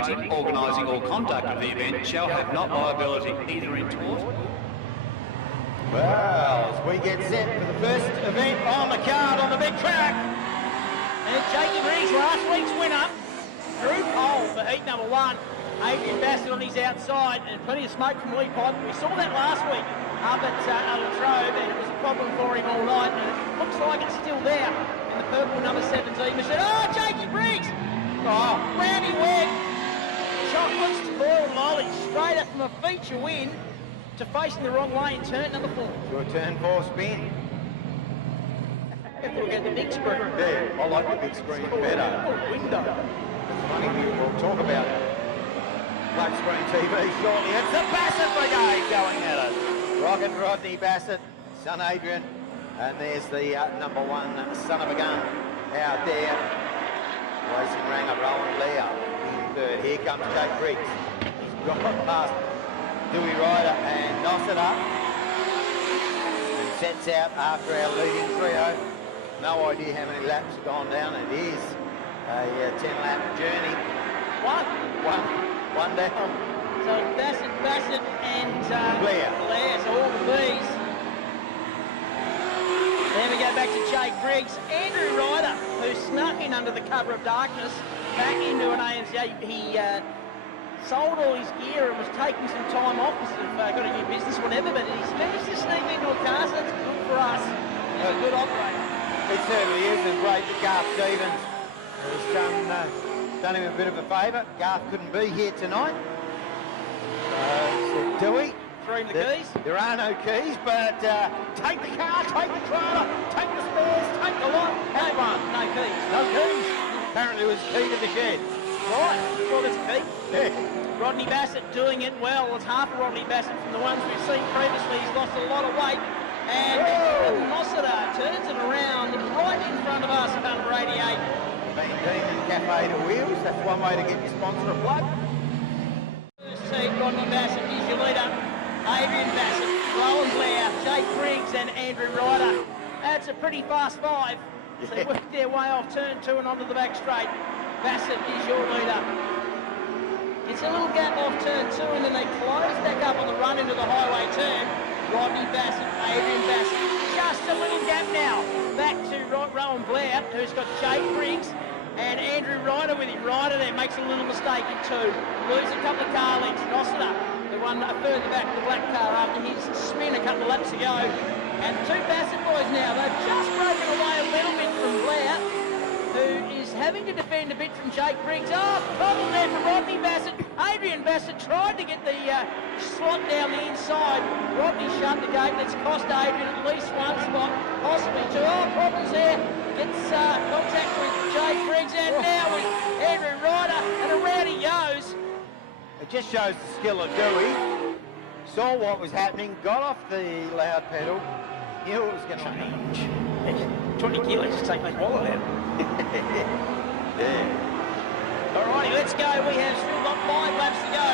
promoting, organising or conduct of the event shall have not liability either in tort. Well, as we get set for the first event on the card on the big track. And Jakey Briggs, last week's winner, through pole for heat number 1. Adrian Bassett on his outside, and plenty of smoke from Lee Pipe. We saw that last week up at Latrobe, and it was a problem for him all night, and it looks like it's still there in the purple number 17 machine. Oh, Jakey Briggs! Oh, Randy Webb, chocolates to boiled lollies, straight up from a feature win to facing the wrong way in turn number 4. To a turn 4 spin. We'll get the big screen. Yeah, I like the big screen better. Window. It's funny, we'll talk about flat screen TV shortly. It's the Bassett Brigade going at it. Rocket Rodney Bassett, son Adrian, and there's the number 1 son of a gun out there. Racing Ranger Rowan Blair in third. Here comes Jake Briggs. He's got past Dewey Ryder and Nossiter. And sets out after our leading trio. No idea how many laps have gone down. It is a 10-lap journey. One down. So Bassett and Blair. So all the Bs. Then we go back to Jake Briggs. Andrew Ryder, who snuck in under the cover of darkness, back into an AMC. He sold all his gear and was taking some time off because of got a new business, whatever, but he's managed to sneak into a car, so that's good for us. He's a good operator. It certainly is, and great that Garth Stevens has done him a bit of a favour. Garth couldn't be here tonight. So Dewey. Through the keys. There are no keys, but take the car, take the trailer, take the spares, take the lot. No keys. No keys. Apparently it was key to the shed. Right, well, there's a key. Yeah. Rodney Bassett doing it well. It's half of Rodney Bassett from the ones we've seen previously. He's lost a lot of weight. And Nossiter turns it around right in front of us at number 88. Van Diemen Cafe to Wheels. That's one way to get your sponsor a plug. First seat, Rodney Bassett is your leader. Adrian Bassett, Rowan Blair, Jake Briggs and Andrew Ryder. That's a pretty fast 5. So they worked their way off turn 2 and onto the back straight. Bassett is your leader. It's a little gap off turn 2 and then they close back up on the run into the highway turn. Rodney Bassett, Adrian Bassett. Just a little gap now. Back to Rowan Blair, who's got Jake Briggs and Andrew Ryder with him. Ryder there makes a little mistake in 2. Loses a couple of car lengths. Nossiter, the one further back, the black car after his spin a couple of laps ago. And the 2 Bassett boys now, they've just broken away a little bit from Blair, who is having to defend a bit from Jake Briggs. Oh, problem there for Rodney Bassett. Adrian Bassett tried to get the slot down the inside. Rodney shut the gate. That's cost Adrian at least 1 spot, possibly 2. Oh, problems there. Gets contact with Jake Briggs, and now with Andrew Ryder, and around he goes. It just shows the skill of Dewey. Saw what was happening, got off the loud pedal, knew it was going to change. 20 kilos to take my wallet out. Yeah. Alrighty, let's go. We have still got 5 laps to go.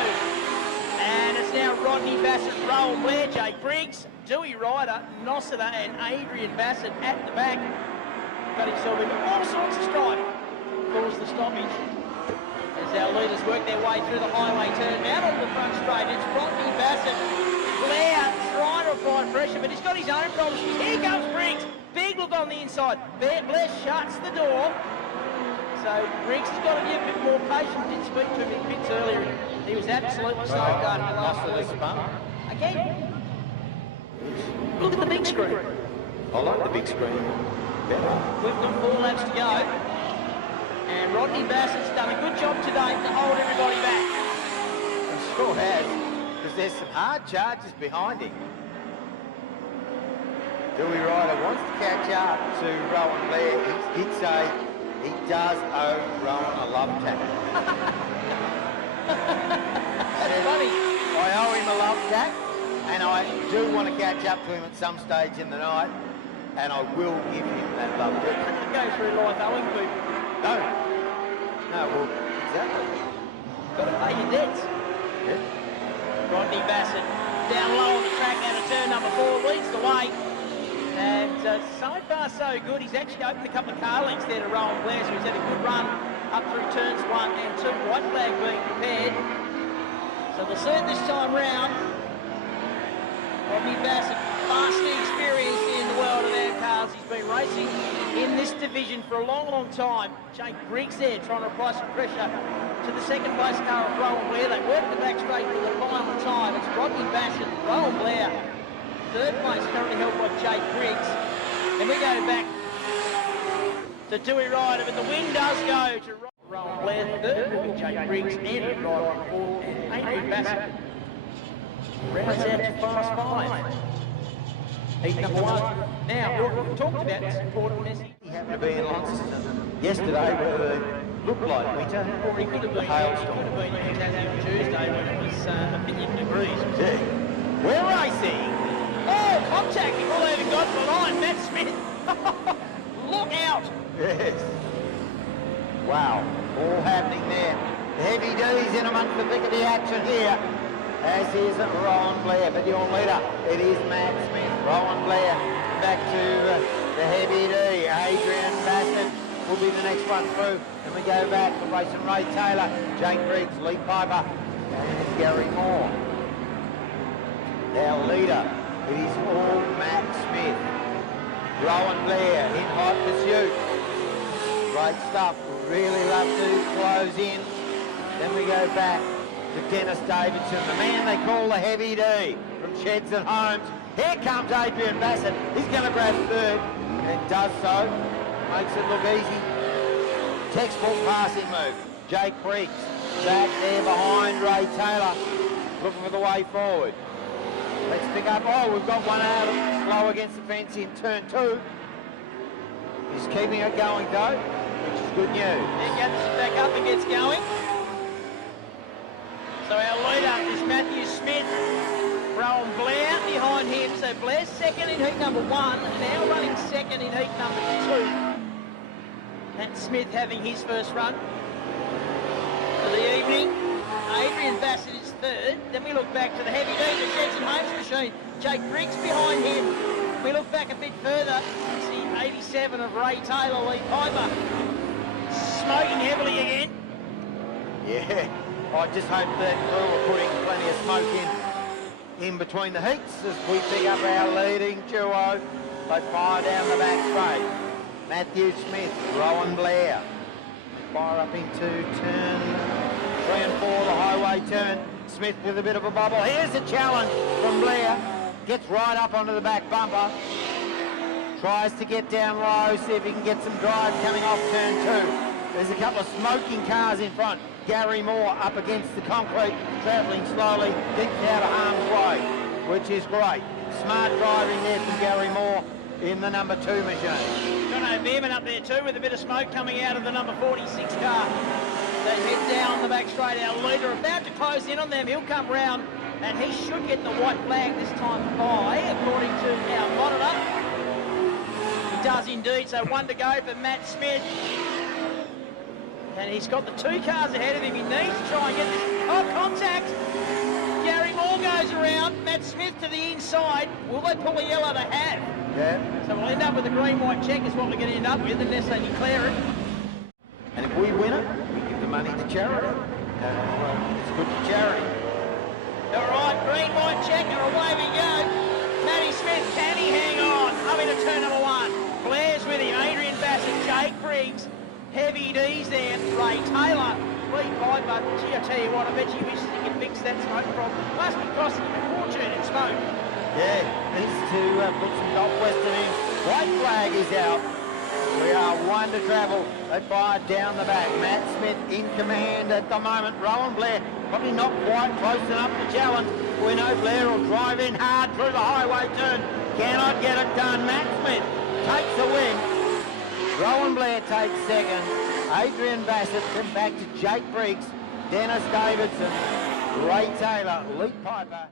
And it's now Rodney Bassett, Rowan Blair, Jake Briggs, Dewey Ryder, Nossiter and Adrian Bassett at the back. Got himself into all sorts of strife. Caused the stoppage. As our leaders work their way through the highway turn out onto the front straight, it's Rodney Bassett. Blair trying to apply pressure, but he's got his own problems. Here comes Briggs. Big look on the inside. Blair shuts the door. So Briggs has got to be a bit more patient. Did speak to him in pits earlier. He was absolutely stoked after last week. Again, look at the big screen. I like the big screen better. We've got 4 laps to go. And Rodney Bassett's done a good job today to hold everybody back. He sure has, because there's some hard charges behind him. Dewey Ryder wants to catch up to Rowan Blair. He'd say he does owe Rowan a love tap. That's funny. I owe him a love tap, and I do want to catch up to him at some stage in the night, and I will give him that love tap. Go through life owing people. No, well, exactly. Got to pay your debts. Yeah. Rodney Bassett down low on the track out of turn number 4 leads the way. And so far so good. He's actually opened a couple of car lengths there to Rowan Blair, so he's had a good run up through turns 1 and 2. White flag being prepared. So they'll see it this time round. Rodney Bassett, vastly experienced in the world of Amcas. He's been racing in this division for a long, long time. Jake Briggs there trying to apply some pressure to the second place car of Rowan Blair. They work the back straight for the final time. It's Rodney Bassett, Rowan Blair. Third place currently held by Jake Briggs. And we go back to Dewey Ryder, but the win does go to Rowan Blair. Third will be Jake Briggs, Andrew Ryder in fourth, and Adrian Bassett rounds out to fast 5. Heat number 1. Now, we've talked about this important message. He happened to be in Launceston yesterday where it looked like winter. Or he could have been, Hailstorm. could have been in Tassie on Tuesday when it was a million degrees. Yeah. We're racing. Oh, contact before they even got to the line. Matt Smith. Look out. Yes. Wow. All happening there. The Heavy D's in amongst the thick of the action here, as is Rowan Blair. But your leader, it is Matt Smith. Rowan Blair back to the Heavy D. Adrian Bassett will be the next one through. And we go back to racing Ray Taylor, Jake Briggs, Lee Piper, and Gary Moore. Our leader is all Matt Smith. Rowan Blair in hot pursuit. Great stuff. Really love to close in. Then we go back to Dennis Davidson, the man they call the Heavy D from Sheds and Homes. Here comes Adrian Bassett. He's going to grab third and does so. Makes it look easy. Textbook passing move. Jake Briggs back there behind Ray Taylor, looking for the way forward. Let's pick up. Oh, we've got one out slow against the fence in turn 2. He's keeping it going though, which is good news. Then gets back up and gets going. So our leader is Matthew Smith. Rowan Blair behind him. So Blair's second in heat number 1, now running second in heat number 2. Matt Smith having his first run for the evening. Adrian Bassett is third. Then we look back to the Heavy D, the Sheds and Homes machine. Jake Briggs behind him. We look back a bit further. It's the 87 of Ray Taylor, Lee Piper. Smoking heavily again. Yeah, I just hope that crew are putting plenty of smoke in between the heats as we pick up our leading duo. They fire down the back straight. Matthew Smith, Rowan Blair. Fire up into turn 3 and 4, the highway turn. Smith with a bit of a bubble. Here's a challenge from Blair. Gets right up onto the back bumper. Tries to get down low, see if he can get some drive coming off turn 2. There's a couple of smoking cars in front. Gary Moore up against the concrete, travelling slowly, deep out of harm's way, which is great. Smart driving there from Gary Moore in the number 2 machine. Jono Beerman up there too with a bit of smoke coming out of the number 46 car. They head down the back straight. Our leader about to close in on them. He'll come round and he should get the white flag this time by, according to our monitor. He does indeed, so 1 to go for Matt Smith. And he's got the 2 cars ahead of him. He needs to try and get this. Oh, contact! Gary Moore goes around. Matt Smith to the inside. Will they pull a yellow? They have. Yeah. So we'll end up with a green-white check is what we're going to end up with unless they declare it. And if we win it, we give the money to charity. It's good for charity. All right, green-white check and away we go. Matty Smith, can he hang on? Up into turn number 1. Blair's with him. Adrian Bassett, Jake Briggs. Heavy D's there, Ray Taylor, Lee Piper. Gee, I tell you what, I bet you wishes he could fix that smoke problem. Must be costing him a fortune in smoke. Yeah, needs to put some Northwestern in. White flag is out. We are 1 to travel. They fire down the back. Matt Smith in command at the moment. Rowan Blair probably not quite close enough to challenge. We know Blair will drive in hard through the highway turn. Cannot get it done. Matt Smith takes the win. Rowan Blair takes second. Adrian Bassett sent back to Jake Briggs, Dennis Davidson, Ray Taylor, Lee Piper.